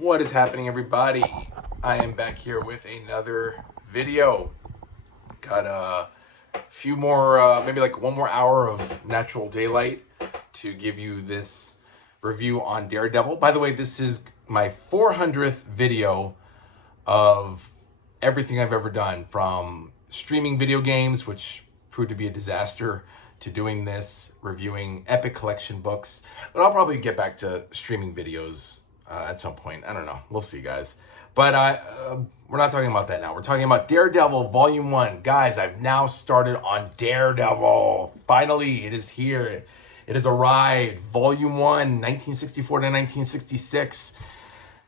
What is happening, everybody? I am back here with another video. Got a few more, maybe like one more hour of natural daylight to give you this review on Daredevil. By the way, this is my 400th video of everything I've ever done, from streaming video games, which proved to be a disaster, to doing this, reviewing Epic Collection books. But I'll probably get back to streaming videos at some point. I don't know. We'll see, guys. But we're not talking about that now. We're talking about Daredevil Volume 1. Guys, I've now started on Daredevil. Finally, it is here. It has arrived. Volume 1, 1964 to 1966.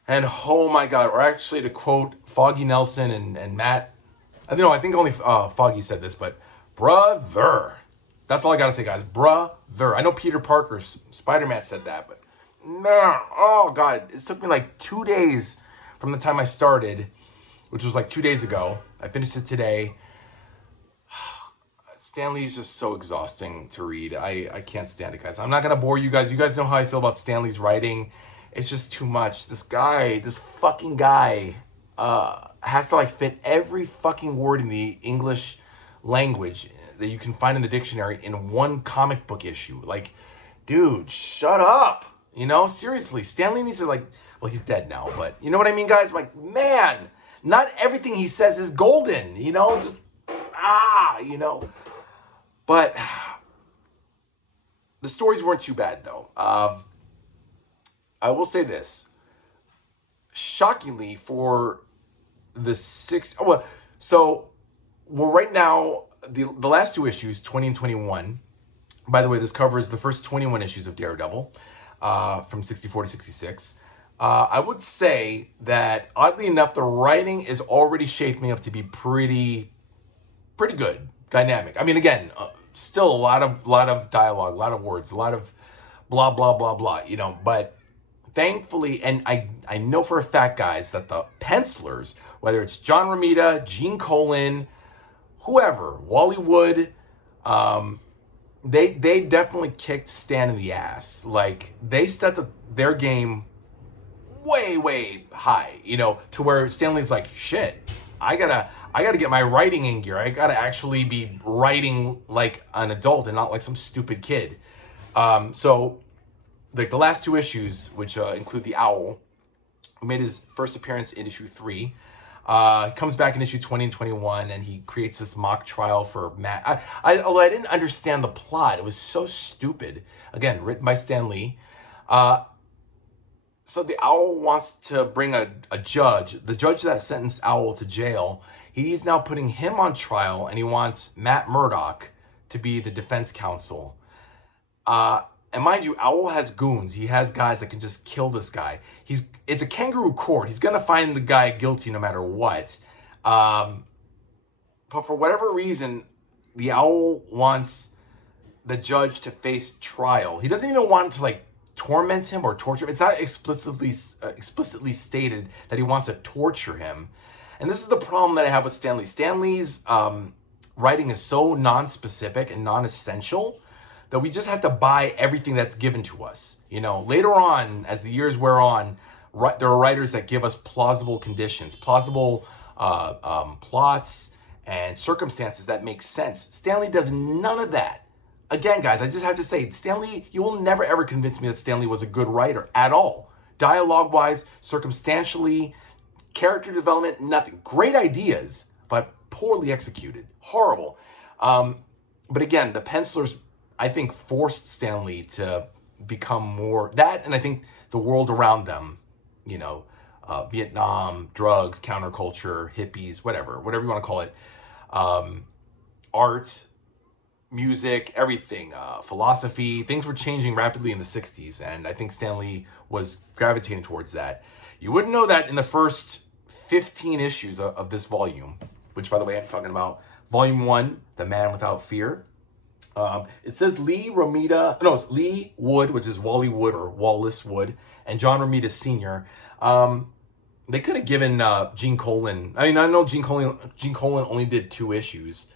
And oh my God, or actually to quote Foggy Nelson and Matt, I think only Foggy said this, but brother. That's all I gotta say, guys. Brother. I know Peter Parker, Spider-Man said that, but man, oh God, it took me like 2 days from the time I started, which was like 2 days ago. I finished it today. Stan Lee is just so exhausting to read. I can't stand it, guys. I'm not gonna bore you guys. You guys know how I feel about Stan Lee's writing. It's just too much. This fucking guy, has to like fit every fucking word in the English language that you can find in the dictionary in one comic book issue. Like, dude, shut up. You know, seriously, Stan Lee needs to, like, well, he's dead now, but you know what I mean, guys? Like, man, not everything he says is golden, you know, just, you know. But the stories weren't too bad, though. I will say this. Shockingly, for the right now, the last two issues, 20 and 21, by the way, this covers the first 21 issues of Daredevil, from 64 to 66. I would say that, oddly enough, the writing is already shaping up to be pretty good, dynamic. I mean, again, still a lot of dialogue, a lot of words, a lot of blah, blah, blah, blah, you know, but thankfully, and I know for a fact, guys, that the pencilers, whether it's John Romita, Gene Colan, whoever, Wally Wood, they definitely kicked Stan in the ass. Like, they stepped up their game way high, you know, to where Stanley's like, shit, I gotta get my writing in gear. I gotta actually be writing like an adult and not like some stupid kid. So like the last two issues, which include the Owl, who made his first appearance in issue 3, comes back in issue 20 and 21, and he creates this mock trial for Matt. Although I didn't understand the plot, it was so stupid. Again, written by Stan Lee. So the Owl wants to bring a judge, the judge that sentenced Owl to jail. He's now putting him on trial, and he wants Matt Murdock to be the defense counsel. And mind you, Owl has goons. He has guys that can just kill this guy. It's a kangaroo court. He's gonna find the guy guilty no matter what. But for whatever reason, the Owl wants the judge to face trial. He doesn't even want to like torment him or torture him. It's not explicitly stated that he wants to torture him. And this is the problem that I have with Stan Lee. Stan Lee's writing is so non-specific and non-essential that we just have to buy everything that's given to us. You know, later on, as the years wear on, there are writers that give us plausible conditions, plausible plots and circumstances that make sense. Stan Lee does none of that. Again, guys, I just have to say, Stan Lee, you will never ever convince me that Stan Lee was a good writer at all. Dialogue-wise, circumstantially, character development, nothing. Great ideas, but poorly executed. Horrible. But again, the pencilers, I think, forced Stan Lee to become more that, and I think the world around them, you know, Vietnam, drugs, counterculture, hippies, whatever you want to call it, art, music, everything, philosophy, things were changing rapidly in the 60s, and I think Stan Lee was gravitating towards that. You wouldn't know that in the first 15 issues of this volume, which, by the way, I'm talking about Volume 1, The Man Without Fear. It says Lee Wood, which is Wally Wood or Wallace Wood, and John Romita Sr. They could have given Gene Colan, I mean, I know Gene Colan only did 2 issues,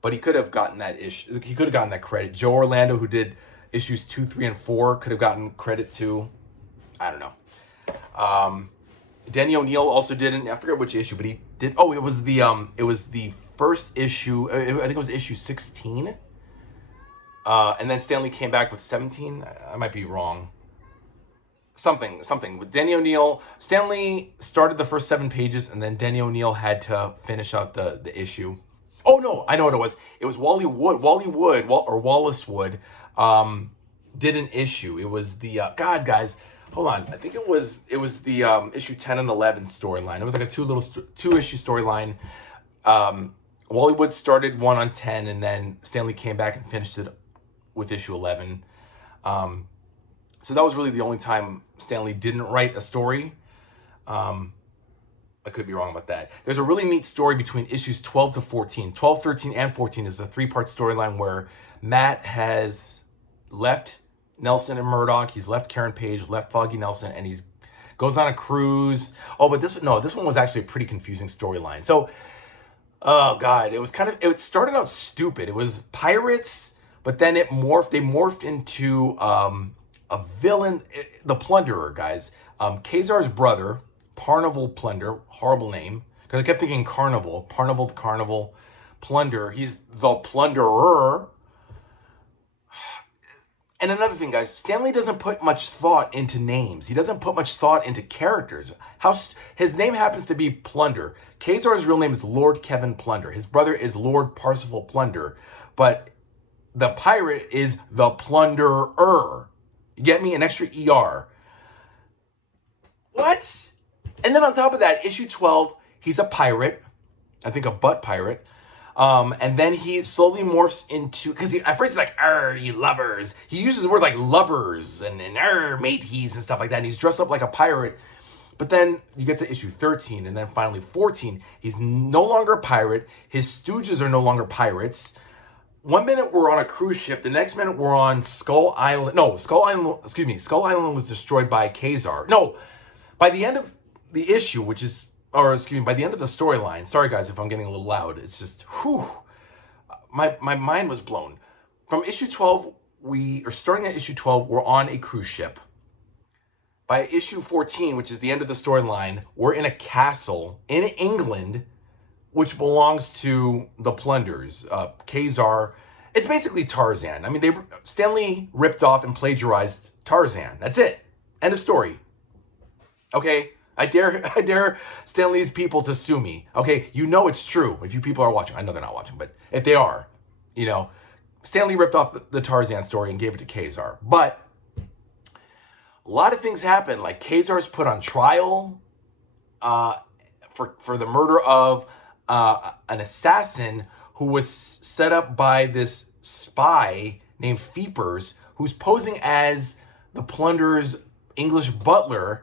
but he could have gotten that issue. He could have gotten that credit. Joe Orlando, who did issues 2, 3, and 4, could have gotten credit too. I don't know. Danny O'Neil also did I forget which issue, but he did. Oh, it was the first issue. I think it was issue 16. And then Stanley came back with 17. I might be wrong. Something. With Danny O'Neil, Stanley started the first 7 pages, and then Danny O'Neil had to finish out the issue. Oh no, I know what it was. It was Wally Wood, or Wallace Wood, did an issue. It was the God, guys, hold on. I think it was the issue 10 and 11 storyline. It was like a two issue storyline. Wally Wood started one on 10, and then Stanley came back and finished it with issue 11. So that was really the only time Stanley didn't write a story. I could be wrong about that. There's a really neat story between issues 12 to 14. 12, 13, and 14 is a 3-part storyline where Matt has left Nelson and Murdoch. He's left Karen Page, left Foggy Nelson, and he's goes on a cruise. Oh, but this one was actually a pretty confusing storyline. So, oh God, it started out stupid. It was pirates, but then they morphed into a villain, the Plunderer, guys. Kazar's brother, Parnival Plunder, horrible name, because I kept thinking Carnival, Carnival, Plunder. He's the Plunderer. And another thing, guys, Stanley doesn't put much thought into names. He doesn't put much thought into characters. His name happens to be Plunder. Kazar's real name is Lord Kevin Plunder. His brother is Lord Parsifal Plunder. But the pirate is the Plunderer. You get me? An extra ER. What? And then on top of that, issue 12, he's a pirate. I think a butt pirate. And then he slowly morphs into, because at first he's like, "Arr, you lubbers." He uses the word like lubbers and "arr, mateys" and stuff like that. And he's dressed up like a pirate. But then you get to issue 13, and then finally 14. He's no longer a pirate. His stooges are no longer pirates. One minute we're on a cruise ship. The next minute we're on Skull Island. No, Skull Island was destroyed by Kazar. No, by the end of the issue, by the end of the storyline. Sorry, guys, if I'm getting a little loud. It's just, whew. My mind was blown. From issue 12, starting at issue 12, we're on a cruise ship. By issue 14, which is the end of the storyline, we're in a castle in England, which belongs to the Plunders. Kazar. It's basically Tarzan. I mean, Stanley ripped off and plagiarized Tarzan. That's it. End of story. Okay? I dare Stanley's people to sue me. Okay? You know it's true if you people are watching. I know they're not watching, but if they are, Stanley ripped off the Tarzan story and gave it to Kazar. But a lot of things happen. Like Kazar's put on trial for the murder of an assassin who was set up by this spy named Feepers, who's posing as the Plunderer's English butler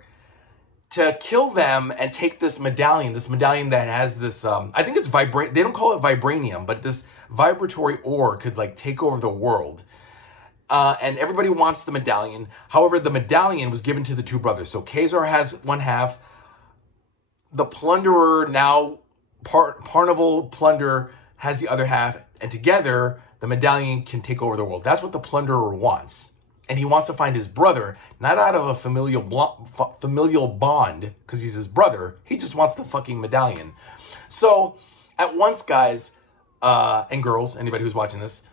to kill them and take this medallion that has this, I think it's they don't call it vibranium, but this vibratory ore could like take over the world. And everybody wants the medallion. However, the medallion was given to the two brothers. So Kazar has one half. The Plunderer now, Parnival Plunder has the other half. And together, the medallion can take over the world. That's what the Plunderer wants. And he wants to find his brother, not out of a familial bond, because he's his brother. He just wants the fucking medallion. So, at once, guys, and girls, anybody who's watching this,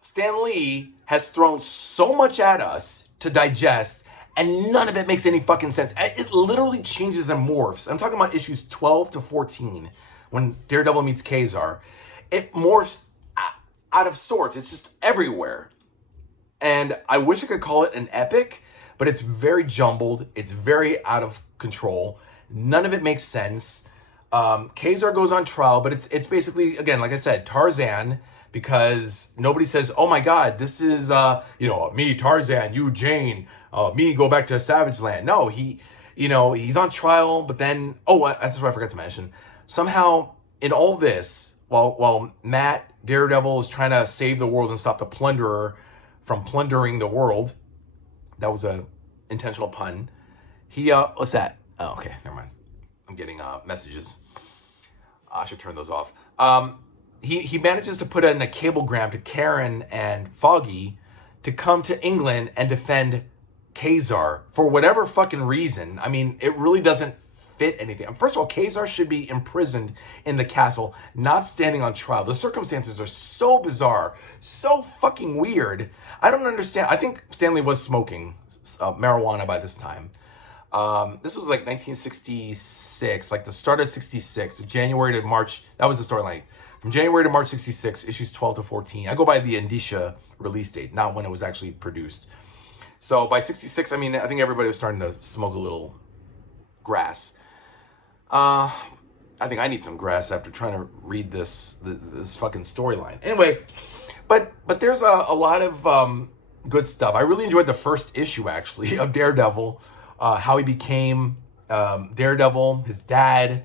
Stan Lee has thrown so much at us to digest, and none of it makes any fucking sense. It literally changes and morphs. I'm talking about issues 12 to 14, when Daredevil meets Kazar. It morphs out of sorts. It's just everywhere. And I wish I could call it an epic, but it's very jumbled. It's very out of control. None of it makes sense. Kazar goes on trial, but it's basically, again, like I said, Tarzan, because nobody says, "Oh my God, this is, me, Tarzan, you, Jane, me, go back to Savage Land." No, he's on trial, but then, that's what I forgot to mention. Somehow, in all this, while Matt, Daredevil, is trying to save the world and stop the Plunderer from plundering the world, that was a intentional pun. What's that? Oh, okay, never mind. I'm getting messages. I should turn those off. He manages to put in a cablegram to Karen and Foggy to come to England and defend Kazar for whatever fucking reason. I mean, it really doesn't fit anything. First of all, Kazar should be imprisoned in the castle, not standing on trial. The circumstances are so bizarre, so fucking weird. I don't understand. I think Stanley was smoking marijuana by this time. This was like 1966, like the start of 66, January to March. That was the storyline. From January to March 66, issues 12 to 14. I go by the indicia release date, not when it was actually produced. So by 66, I mean, I think everybody was starting to smoke a little grass. I think I need some grass after trying to read this fucking storyline. Anyway, but there's a lot of good stuff. I really enjoyed the first issue, actually, of Daredevil. How he became Daredevil, his dad.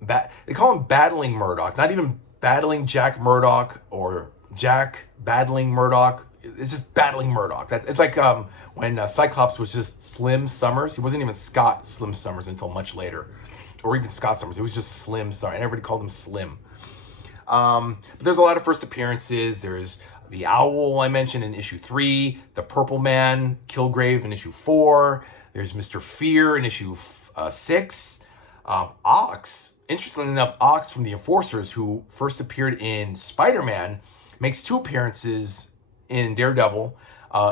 They call him Battling Murdoch, not even Battling Jack Murdoch or Jack Battling Murdoch. It's just Battling Murdoch. It's like when Cyclops was just Slim Summers. He wasn't even Scott Slim Summers until much later, or even Scott Summers. It was just Slim Summers, and everybody called him Slim. But there's a lot of first appearances. There's the Owl I mentioned in issue 3, the Purple Man, Kilgrave in issue 4. There's Mr. Fear in issue 6. Ox, interestingly enough, Ox from the Enforcers, who first appeared in Spider-Man, makes 2 appearances in Daredevil.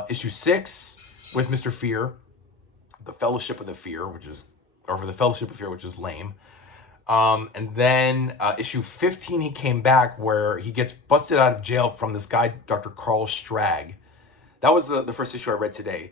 Issue 6 with Mr. Fear, the Fellowship of the Fear, which is lame. And then issue 15, he came back where he gets busted out of jail from this guy, Dr. Carl Strag. That was the first issue I read today.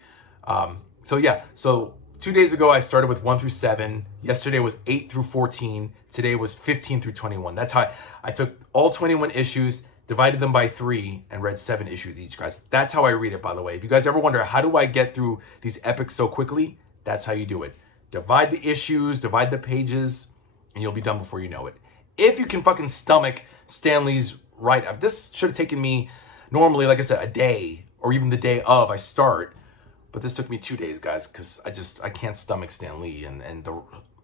So yeah, so 2 days ago, I started with 1 through 7. Yesterday was 8 through 14. Today was 15 through 21. That's how I took all 21 issues, divided them by 3, and read 7 issues each, guys. That's how I read it, by the way. If you guys ever wonder, how do I get through these epics so quickly? That's how you do it. Divide the issues, divide the pages, and you'll be done before you know it. If you can fucking stomach Stanley's write-up. This should have taken me, normally, like I said, a day, or even the day of I start. But this took me 2 days, guys, because I can't stomach Stan Lee and the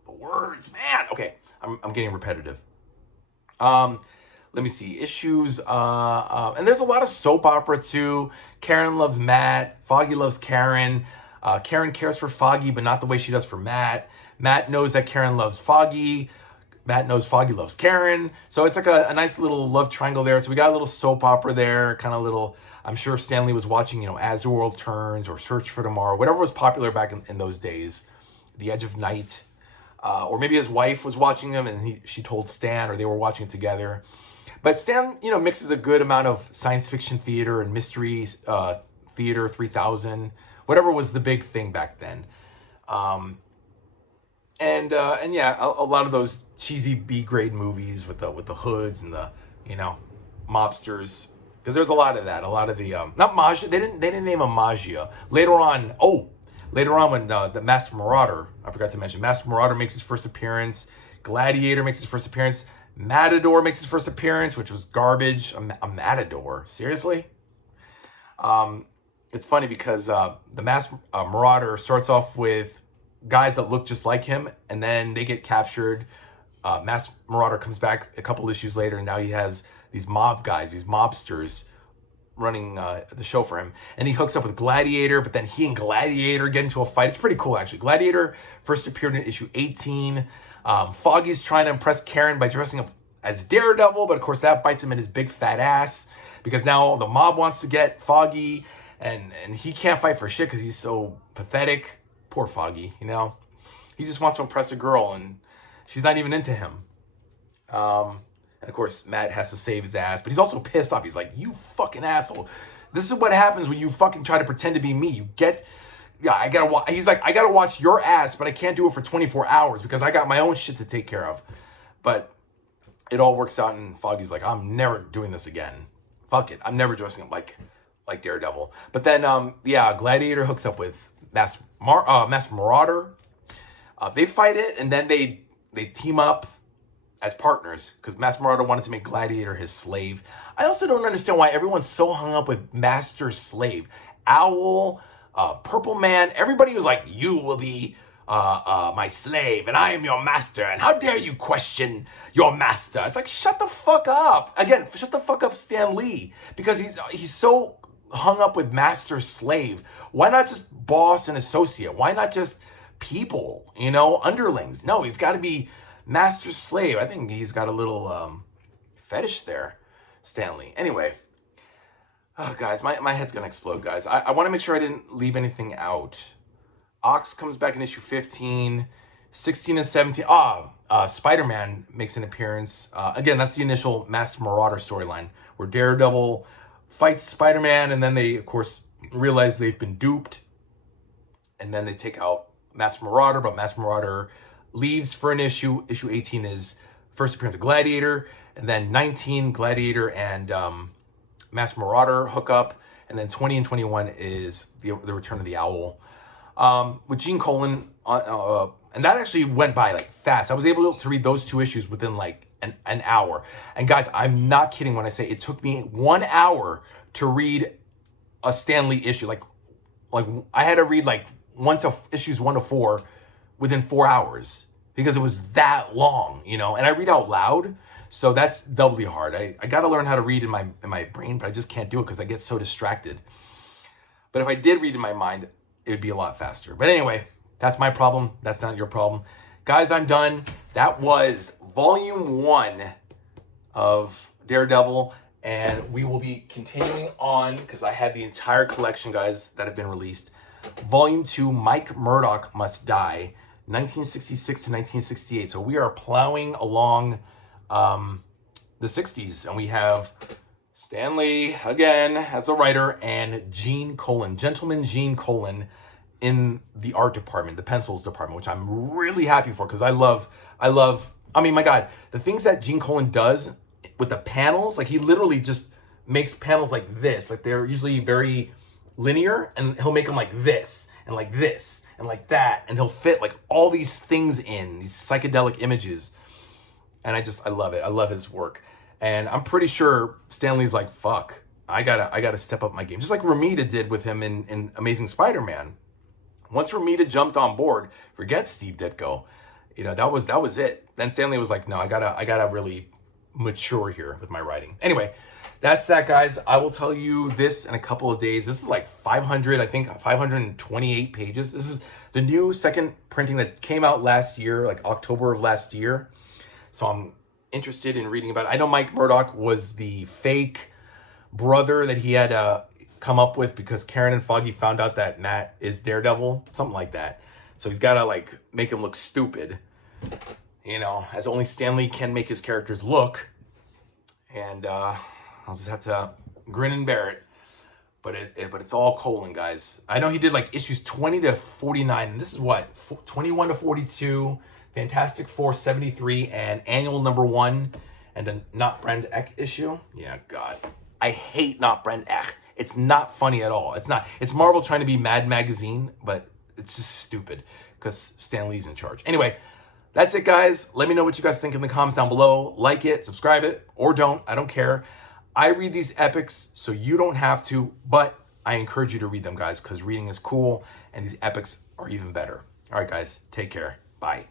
words, man. Okay, I'm getting repetitive. Let me see, issues, and there's a lot of soap opera too. Karen loves Matt, Foggy loves Karen. Karen cares for Foggy, but not the way she does for Matt. Matt knows that Karen loves Foggy. Matt knows Foggy loves Karen. So it's like a nice little love triangle there. So we got a little soap opera there, kind of little. I'm sure Stanley was watching, As the World Turns or Search for Tomorrow, whatever was popular back in those days, The Edge of Night. Or maybe his wife was watching them and she told Stan, or they were watching it together. But Stan, mixes a good amount of science fiction theater and mystery theater, 3000, whatever was the big thing back then. And yeah, a lot of those cheesy B-grade movies with the hoods and the, mobsters. Because there's a lot of that, a lot of the not Magia. They didn't name him Magia. Later on when the Master Marauder, I forgot to mention, Master Marauder makes his first appearance. Gladiator makes his first appearance. Matador makes his first appearance, which was garbage. A Matador, seriously? It's funny because the Master Marauder starts off with guys that look just like him, and then they get captured. Master Marauder comes back a couple issues later, and now he has these mob guys, these mobsters running the show for him. And he hooks up with Gladiator, but then he and Gladiator get into a fight. It's pretty cool, actually. Gladiator first appeared in issue 18. Foggy's trying to impress Karen by dressing up as Daredevil, but of course that bites him in his big fat ass because now the mob wants to get Foggy, and he can't fight for shit because he's so pathetic. Poor Foggy, He just wants to impress a girl, and she's not even into him. And of course, Matt has to save his ass, but he's also pissed off. He's like, you fucking asshole. This is what happens when you fucking try to pretend to be me. He's like, I gotta watch your ass, but I can't do it for 24 hours because I got my own shit to take care of. But it all works out, and Foggy's like, I'm never doing this again. Fuck it. I'm never dressing up like Daredevil. But then, Gladiator hooks up with Master Marauder. They fight it, and then they team up as partners because Master Marauder wanted to make Gladiator his slave. I also don't understand why everyone's so hung up with Master Slave. Owl, Purple Man, everybody was like, you will be my slave and I am your master, and how dare you question your master. It's like, shut the fuck up. Again, shut the fuck up, Stan Lee, because he's so hung up with master slave? Why not just boss and associate? Why not just people, you know, underlings? No, he's got to be master slave. I think he's got a little fetish there, Stanley. Anyway, oh, guys, my head's going to explode, guys. I want to make sure I didn't leave anything out. Ox comes back in issue 15, 16 and 17. Spider-Man makes an appearance. Again, that's the initial Master Marauder storyline where Daredevil fights Spider-Man, and then they, of course, realize they've been duped. And then they take out Master Marauder, but Master Marauder leaves for an issue. Issue 18 is first appearance of Gladiator, and then 19, Gladiator and Master Marauder hook up, and then 20 and 21 is the Return of the Owl. With Gene Colan, and that actually went by like fast. I was able to read those 2 issues within like an hour. And guys, I'm not kidding when I say it took me 1 hour to read a Stan Lee issue. Like I had to read like issues 1 to 4 within 4 hours because it was that long, you know. And I read out loud, so that's doubly hard. I got to learn how to read in my brain, but I just can't do it because I get so distracted. But if I did read in my mind, it would be a lot faster. But anyway, that's my problem. That's not your problem. Guys, I'm done. That was volume 1 of Daredevil. And we will be continuing on because I have the entire collection, guys, that have been released. Volume 2, Mike Murdock Must Die, 1966 to 1968. So we are plowing along the 60s. And we have Stan Lee, again, as a writer, and Gene Colan, Gentleman Gene Colan, in the art department, the pencils department, which I'm really happy for because I love, I mean, my God, the things that Gene Colan does with the panels, like he literally just makes panels like this. Like they're usually very linear, and he'll make them like this, and like this, and like that, and he'll fit like all these things in, these psychedelic images. And I love it. I love his work. And I'm pretty sure Stan Lee's like, fuck, I gotta step up my game. Just like Romita did with him in Amazing Spider-Man. Once Romita jumped on board, forget Steve Ditko, you know, that was it. Then Stan Lee was like, no, I gotta really mature here with my writing. Anyway, that's that, guys. I will tell you this in a couple of days. This is like 528 pages. This is the new second printing that came out last year, like October of last year. So I'm interested in reading about it. I know Mike Murdock was the fake brother that he had come up with because Karen and Foggy found out that Matt is Daredevil, something like that. So he's got to like make him look stupid, you know, as only Stan Lee can make his characters look. And I'll just have to grin and bear it. But it's all Colan, guys. I know he did like issues 20 to 49, and this is what, 21 to 42, Fantastic Four 73, and annual #1, and a Not Brand Ek issue. Yeah, God, I hate Not Brand Ek. It's not funny at all. It's not. It's Marvel trying to be Mad Magazine, but it's just stupid because Stan Lee's in charge. Anyway, that's it, guys. Let me know what you guys think in the comments down below. Like it, subscribe it, or don't. I don't care. I read these epics, so you don't have to, but I encourage you to read them, guys, because reading is cool, and these epics are even better. All right, guys, take care. Bye.